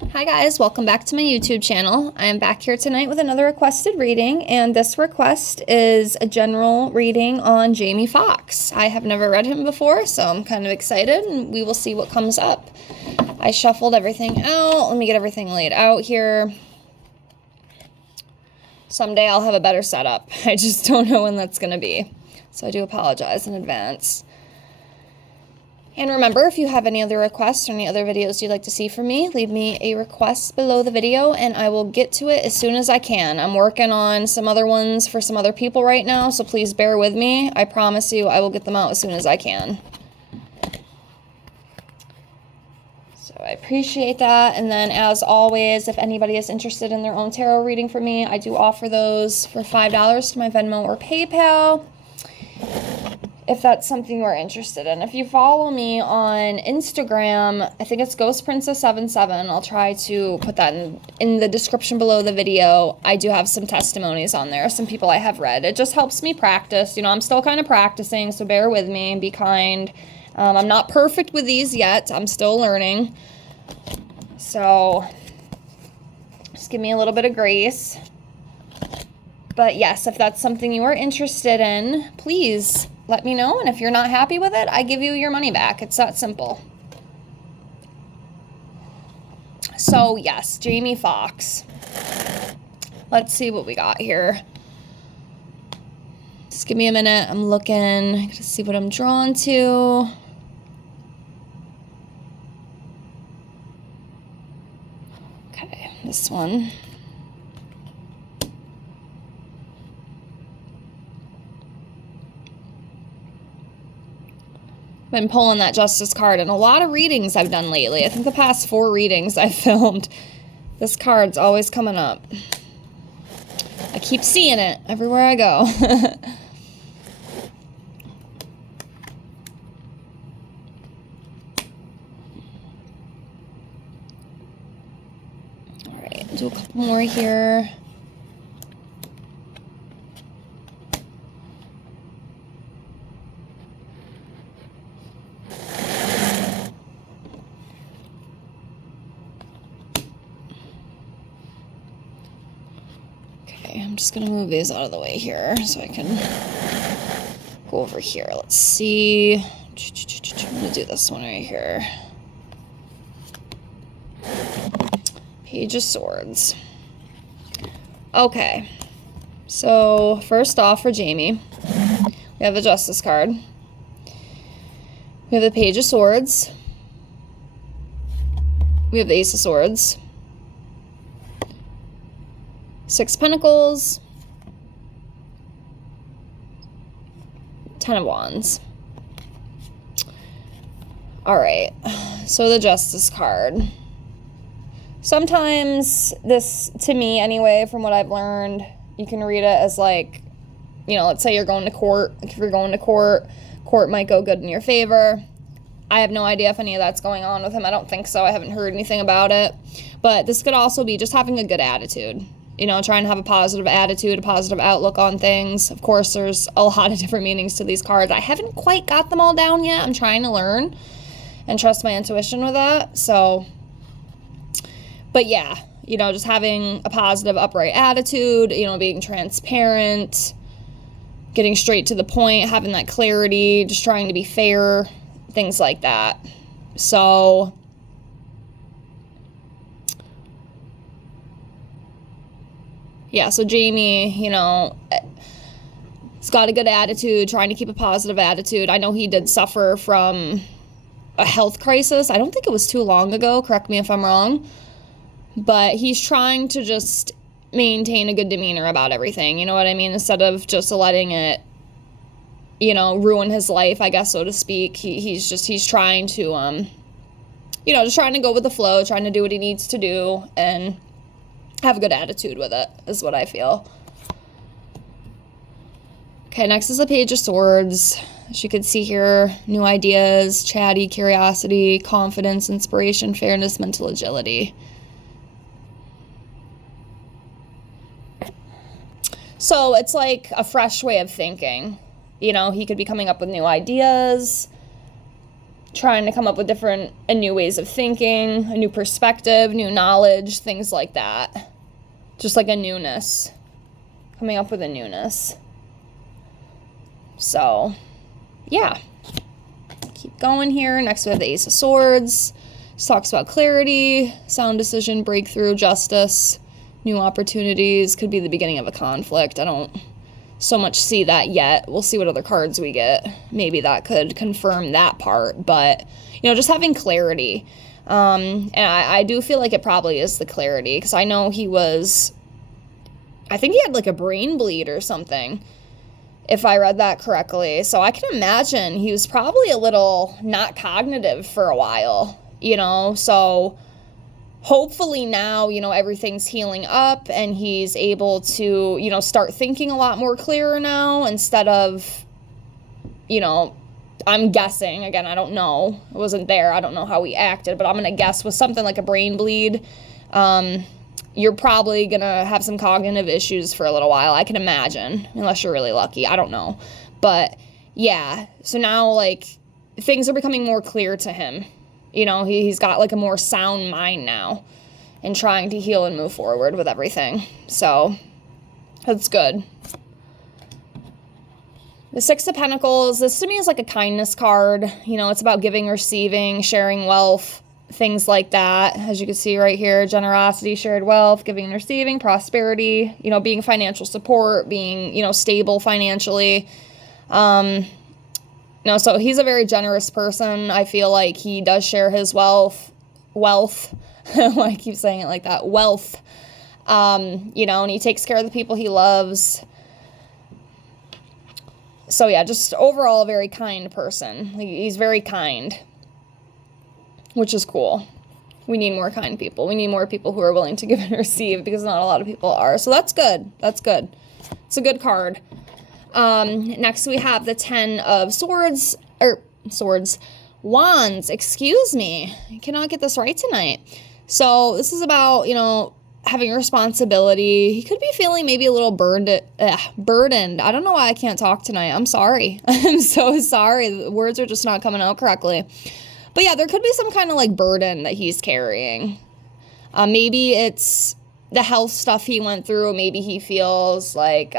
Hi guys, welcome back to my YouTube channel. I am back here tonight with another requested reading, and this request is a general reading on Jamie Foxx. I have never read him before, so I'm kind of excited, and we will see what comes up. I shuffled everything out. Let me get everything laid out here. Someday I'll have a better setup. I just don't know when that's going to be, so I do apologize in advance. And remember, if you have any other requests or any other videos you'd like to see from me, leave me a request below the video and I will get to it as soon as I can. I'm working on some other ones for some other people right now, so please bear with me. I promise you I will get them out as soon as I can. So I appreciate that. And then as always, if anybody is interested in their own tarot reading from me, I do offer those for $5 to my Venmo or PayPal, if that's something you're interested in. If you follow me on Instagram, I think it's GhostPrincess77. I'll try to put that in the description below the video. I do have some testimonies on there, some people I have read. It just helps me practice. You know, I'm still kind of practicing, so bear with me and be kind. I'm not perfect with these yet. I'm still learning. So just give me a little bit of grace. But yes, if that's something you are interested in, please let me know, and if you're not happy with it, I give you your money back. It's that simple. So yes, Jamie Foxx. Let's see what we got here. Just give me a minute. I'm looking to see what I'm drawn to. Okay, this one. Been pulling that Justice card in a lot of readings I've done lately. I think the past 4 readings I've filmed, this card's always coming up. I keep seeing it everywhere I go. All right, do a couple more here. I'm just going to move these out of the way here so I can go over here. Let's see. I'm going to do this one right here. Page of Swords. Okay. So, first off for Jamie, we have the Justice card. We have the Page of Swords. We have the Ace of Swords. 6 Pentacles, 10 of Wands. All right, so the Justice card. Sometimes this, to me anyway, from what I've learned, you can read it as like, you know, let's say you're going to court. If you're going to court, court might go good in your favor. I have no idea if any of that's going on with him. I don't think so. I haven't heard anything about it. But this could also be just having a good attitude. You know, trying to have a positive attitude, a positive outlook on things. Of course, there's a lot of different meanings to these cards. I haven't quite got them all down yet. I'm trying to learn and trust my intuition with that. So, but yeah, you know, just having a positive, upright attitude, you know, being transparent, getting straight to the point, having that clarity, just trying to be fair, things like that. So, yeah, so Jamie, you know, he's got a good attitude, trying to keep a positive attitude. I know he did suffer from a health crisis. I don't think it was too long ago. Correct me if I'm wrong. But he's trying to just maintain a good demeanor about everything. You know what I mean? Instead of just letting it, you know, ruin his life, I guess, so to speak. He's trying to, you know, just trying to go with the flow, trying to do what he needs to do, and have a good attitude with it, is what I feel. Okay, next is the Page of Swords. As you can see here, new ideas, chatty, curiosity, confidence, inspiration, fairness, mental agility. So it's like a fresh way of thinking. You know, he could be coming up with new ideas, trying to come up with different and new ways of thinking, a new perspective, new knowledge, things like that. Just like a newness. Coming up with a newness. So, yeah. Keep going here. Next we have the Ace of Swords. This talks about clarity, sound decision, breakthrough, justice, new opportunities. Could be the beginning of a conflict. I don't so much see that yet. We'll see what other cards we get. Maybe that could confirm that part. But, you know, just having clarity. And I do feel like it probably is the clarity. Because I know I think he had like a brain bleed or something, if I read that correctly. So I can imagine he was probably a little not cognitive for a while, you know. So hopefully now, you know, everything's healing up and he's able to, you know, start thinking a lot more clearer now instead of, you know, I'm guessing, again, I don't know. I wasn't there. I don't know how he acted, but I'm going to guess with something like a brain bleed, you're probably going to have some cognitive issues for a little while, I can imagine, unless you're really lucky. I don't know. But yeah, so now like things are becoming more clear to him. You know, he's got like a more sound mind now and trying to heal and move forward with everything. So that's good. The Six of Pentacles, this to me is like a kindness card. You know, it's about giving, receiving, sharing wealth, things like that. As you can see right here, generosity, shared wealth, giving and receiving, prosperity, you know, being financial support, being, you know, stable financially. No, so he's a very generous person. I feel like he does share his wealth, I keep saying it like that, wealth, you know, and he takes care of the people he loves. So yeah, just overall a very kind person. He's very kind, which is cool. We need more kind people. We need more people who are willing to give and receive because not a lot of people are. So that's good. That's good. It's a good card. Next we have the 10 of Wands, excuse me. I cannot get this right tonight. So this is about, you know, having responsibility. He could be feeling maybe a little burdened. I don't know why I can't talk tonight. I'm sorry. I'm so sorry. The words are just not coming out correctly. But yeah, there could be some kind of like burden that he's carrying. Maybe it's the health stuff he went through. Maybe he feels like,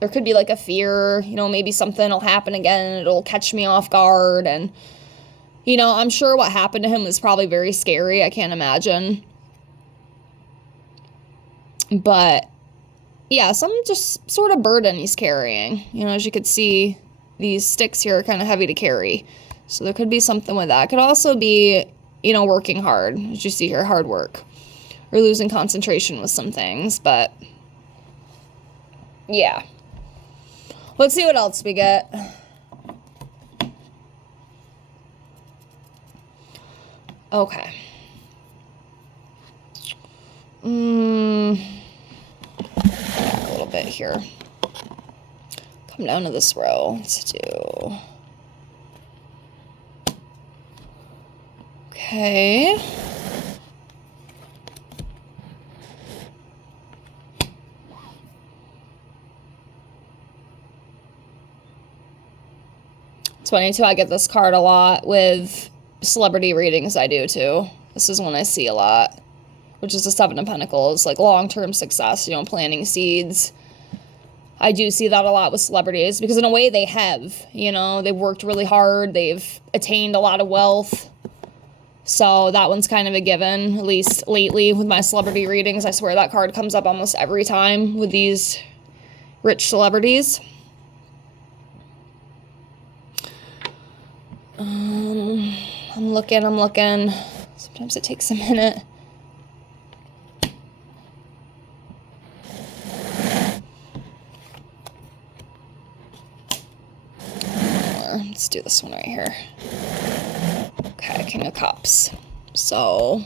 there could be like a fear, you know, maybe something will happen again and it'll catch me off guard. And, you know, I'm sure what happened to him was probably very scary. I can't imagine. But yeah, some just sort of burden he's carrying. You know, as you could see, these sticks here are kind of heavy to carry. So there could be something with that. It could also be, you know, working hard, as you see here, hard work. Or losing concentration with some things, but yeah. Let's see what else we get. Okay. A little bit here. Come down to this row. Let's do. Okay. It's funny too, I get this card a lot with celebrity readings. I do too. This is one I see a lot, which is the Seven of Pentacles, like long-term success, you know, planting seeds. I do see that a lot with celebrities because in a way they have, you know, they've worked really hard. They've attained a lot of wealth. So that one's kind of a given, at least lately with my celebrity readings. I swear that card comes up almost every time with these rich celebrities. I'm looking. Sometimes it takes a minute. Let's do this one right here. Okay, King of Cups. So,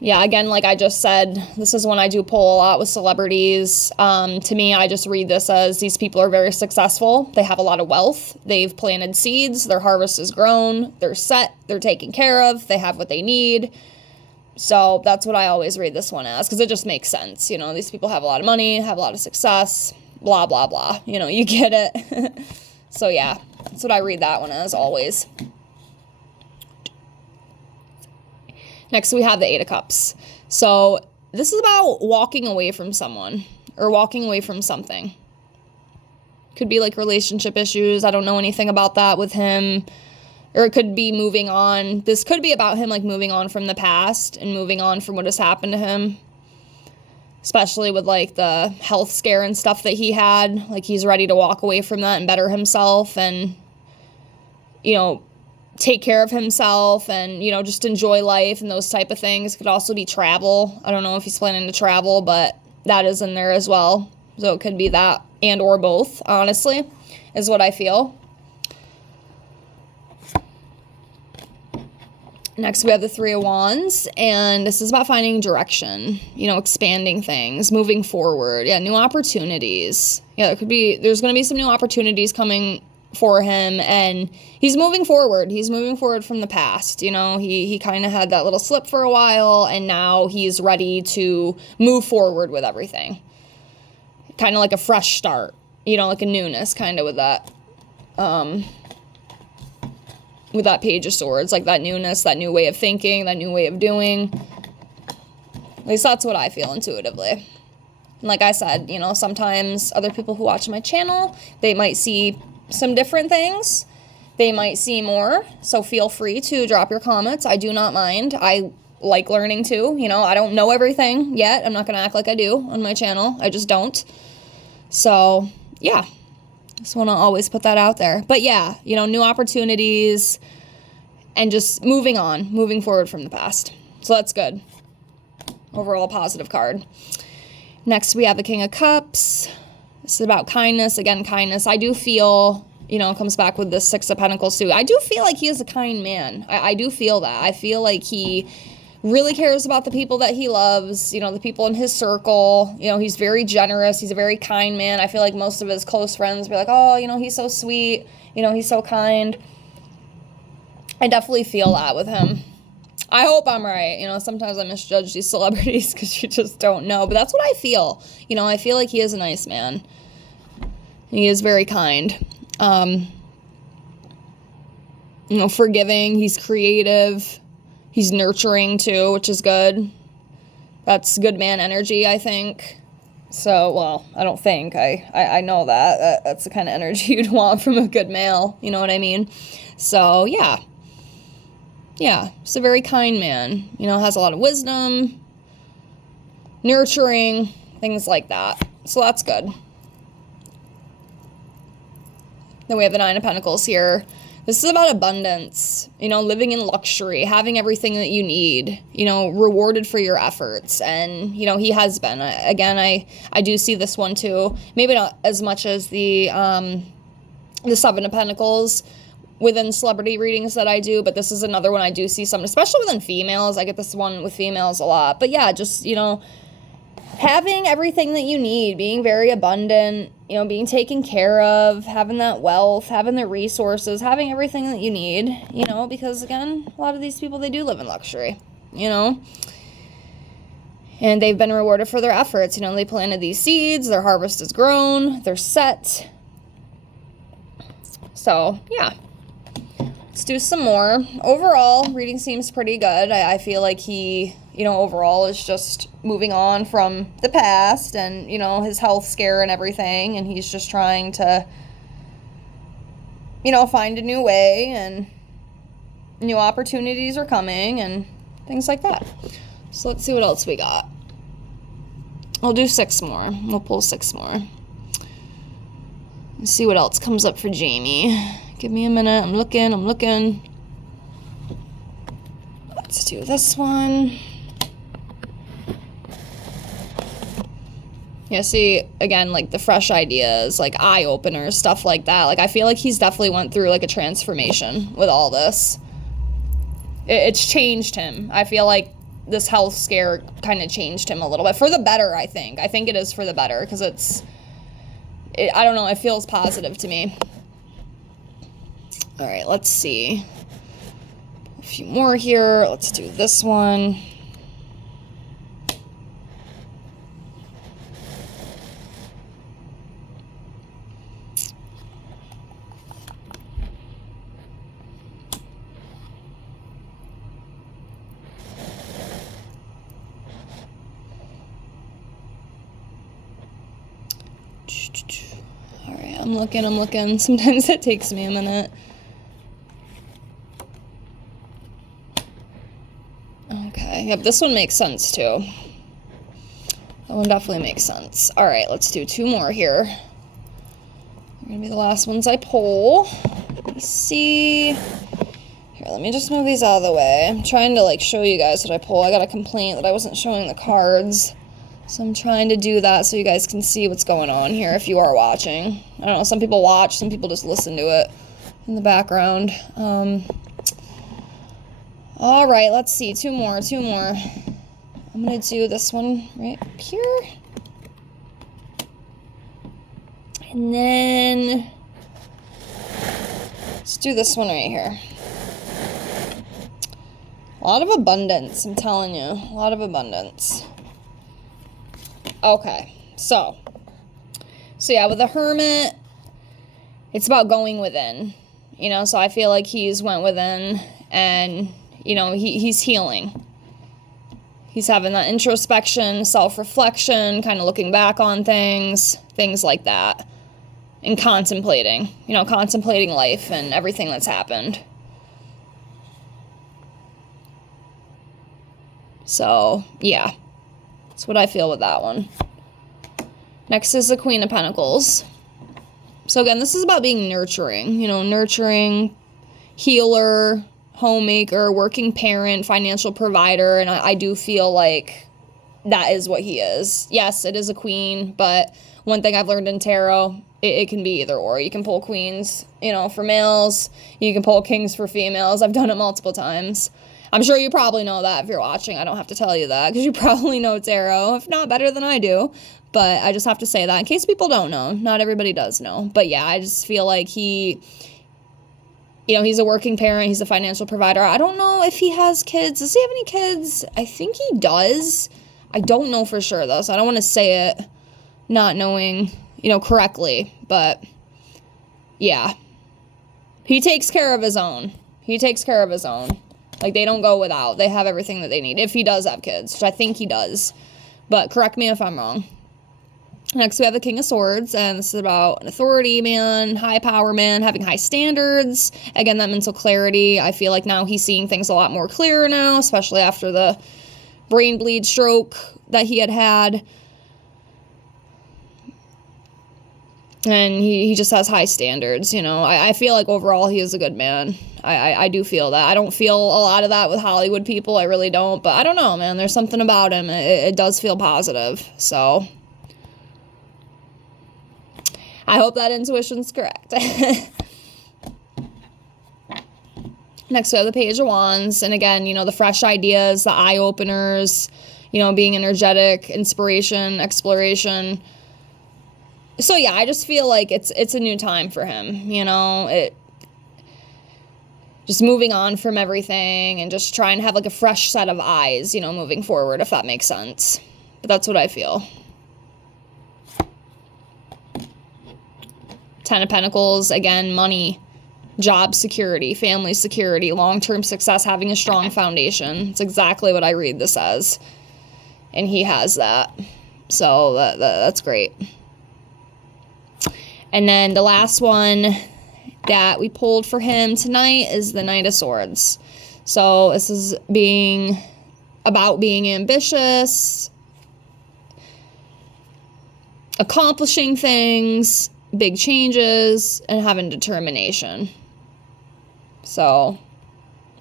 yeah, again, like I just said, this is one I do pull a lot with celebrities. To me, I just read this as these people are very successful. They have a lot of wealth. They've planted seeds. Their harvest is grown. They're set. They're taken care of. They have what they need. So that's what I always read this one as because it just makes sense. You know, these people have a lot of money, have a lot of success, blah, blah, blah. You know, you get it. So, yeah, That's what I read that one as, always. Next, we have the Eight of Cups. So this is about walking away from someone or walking away from something. Could be like relationship issues. I don't know anything about that with him. Or it could be moving on. This could be about him like moving on from the past and moving on from what has happened to him. Especially with like the health scare and stuff that he had. Like he's ready to walk away from that and better himself and, you know, take care of himself and, you know, just enjoy life and those type of things. It could also be travel. I don't know if he's planning to travel, but that is in there as well. So it could be that and or both, honestly, is what I feel. Next, we have the Three of Wands, and this is about finding direction, you know, expanding things, moving forward. Yeah, new opportunities. Yeah, there's going to be some new opportunities coming for him, and he's moving forward. He's moving forward from the past. You know, he kind of had that little slip for a while, and now he's ready to move forward with everything. Kind of like a fresh start, you know, like a newness kind of with that. With that Page of Swords, like that newness, that new way of thinking, that new way of doing. At least that's what I feel intuitively. And like I said, you know, sometimes other people who watch my channel, they might see some different things. They might see more. So feel free to drop your comments. I do not mind. I like learning too. You know, I don't know everything yet. I'm not going to act like I do on my channel. I just don't. So, yeah. Just want to always put that out there. But yeah, you know, new opportunities and just moving on, moving forward from the past. So that's good. Overall positive card. Next, we have the King of Cups. This is about kindness. Again, kindness. I do feel, you know, it comes back with the Six of Pentacles too. I do feel like he is a kind man. I do feel that. I feel like he really cares about the people that he loves, you know, the people in his circle. You know, he's very generous. He's a very kind man. I feel like most of his close friends be like, oh, you know, he's so sweet. You know, he's so kind. I definitely feel that with him. I hope I'm right. You know, sometimes I misjudge these celebrities because you just don't know. But that's what I feel. You know, I feel like he is a nice man. He is very kind. You know, forgiving. He's creative. He's nurturing too, which is good. That's good man energy, I think. So, well, I don't think. I know that. That's the kind of energy you'd want from a good male. You know what I mean? So, yeah. Yeah, he's a very kind man. You know, has a lot of wisdom, nurturing, things like that. So that's good. Then we have the Nine of Pentacles here. This is about abundance, you know, living in luxury, having everything that you need, you know, rewarded for your efforts. And, you know, he has been. I do see this one too. Maybe not as much as the Seven of Pentacles within celebrity readings that I do, but this is another one I do see some, especially within females. I get this one with females a lot. But yeah, just, you know, having everything that you need, being very abundant, you know, being taken care of, having that wealth, having the resources, having everything that you need, you know, because again, a lot of these people, they do live in luxury, you know, and they've been rewarded for their efforts. You know, they planted these seeds, their harvest is grown, they're set. So, yeah. Let's do some more. Overall, reading seems pretty good. I feel like he, you know, overall is just moving on from the past and, you know, his health scare and everything. And he's just trying to, you know, find a new way and new opportunities are coming and things like that. So let's see what else we got. We'll do 6 more. We'll pull 6 more. Let's see what else comes up for Jamie. Give me a minute. I'm looking. Let's do this one. Yeah, see, again, like the fresh ideas, like eye openers, stuff like that. Like, I feel like he's definitely went through like a transformation with all this. It's changed him. I feel like this health scare kind of changed him a little bit. For the better, I think. I think it is for the better because I don't know, it feels positive to me. All right, let's see. A few more here. Let's do this one. I'm looking. Sometimes it takes me a minute. Okay, yep, this one makes sense too. That one definitely makes sense. All right, let's do 2 more here. They're gonna be the last ones I pull. Let's see. Here, let me just move these out of the way. I'm trying to like show you guys what I pull. I got a complaint that I wasn't showing the cards. So I'm trying to do that so you guys can see what's going on here if you are watching. I don't know, some people watch, some people just listen to it in the background. All right, let's see, 2 more. I'm gonna do this one right here. And then let's do this one right here. A lot of abundance, I'm telling you, a lot of abundance. Okay, so yeah, with the Hermit, it's about going within, you know, so I feel like he's went within and, you know, he's healing. He's having that introspection, self-reflection, kind of looking back on things like that, and contemplating life and everything that's happened. So, yeah, that's what I feel with that one. Next is the Queen of Pentacles. So again, this is about being nurturing, you know, nurturing, healer, homemaker, working parent, financial provider, and I do feel like that is what he is. Yes, it is a queen, but one thing I've learned in tarot, it can be either or. You can pull queens, you know, for males. You can pull kings for females. I've done it multiple times. I'm sure you probably know that if you're watching. I don't have to tell you that because you probably know tarot, if not better than I do. But I just have to say that in case people don't know. Not everybody does know. But yeah, I just feel like he, you know, he's a working parent. He's a financial provider. I don't know if he has kids. Does he have any kids? I think he does. I don't know for sure, though, so I don't want to say it not knowing, you know, correctly. But yeah, he takes care of his own. Like, they don't go without. They have everything that they need. If he does have kids, which I think he does. But correct me if I'm wrong. Next, we have the King of Swords, and this is about an authority man, high power man, having high standards. Again, that mental clarity. I feel like now he's seeing things a lot more clearer now, especially after the brain bleed stroke that he had. And he just has high standards, you know. I feel like overall he is a good man. I do feel that. I don't feel a lot of that with Hollywood people. I really don't. But I don't know, man. There's something about him. It does feel positive. So I hope that intuition's correct. Next, we have the Page of Wands. And again, you know, the fresh ideas, the eye-openers, you know, being energetic, inspiration, exploration. So yeah, I just feel like it's a new time for him, you know, just moving on from everything and just trying to have like a fresh set of eyes, you know, moving forward, if that makes sense. But that's what I feel. 10 of Pentacles, again, money, job security, family security, long-term success, having a strong foundation. It's exactly what I read this as. And he has that. So that's great. And then the last one that we pulled for him tonight is the Knight of Swords. So this is about being ambitious, accomplishing things, big changes, and having determination. So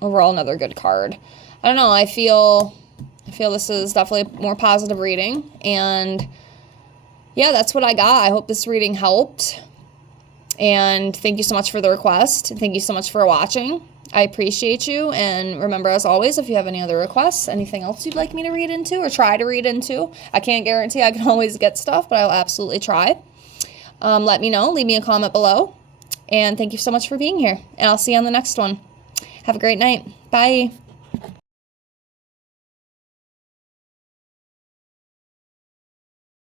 overall, another good card. I don't know, I feel this is definitely a more positive reading, and yeah, that's what I got. I hope this reading helped. And thank you so much for the request. Thank you so much for watching. I appreciate you. And remember, as always, if you have any other requests, anything else you'd like me to read into or try to read into, I can't guarantee I can always get stuff, but I'll absolutely try. Let me know. Leave me a comment below. And thank you so much for being here. And I'll see you on the next one. Have a great night. Bye.